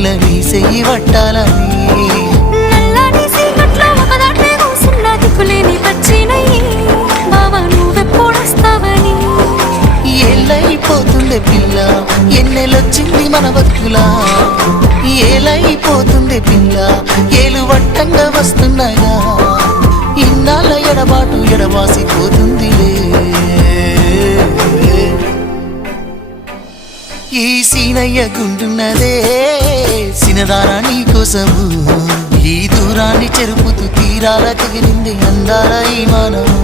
పిల్ల నీ చెయ్యి పట్టాలని నల్లని సీకట్లో ఒకదాటే కూసున్న దిక్కులేని వచ్చినయి బావా నువ్వెప్పుడొస్తావని ఏళ్ళైపోతుందే పిల్ల ఎన్నెలొచ్చింది మన బతుకులా ఏలైపోతుందే పిల్ల ఏలు వట్టంగా వస్తున్నాయా ఇన్నాళ్ళ ఎడబాటు ఎడవాసిపోతుందిలే ఈ సీనయ్య గుంటున్నదే సినదారా నీ కోసము ఈ దూరాన్ని చెరుపుతూ తీరాల తెగిలింది అందాల ఈ మానవు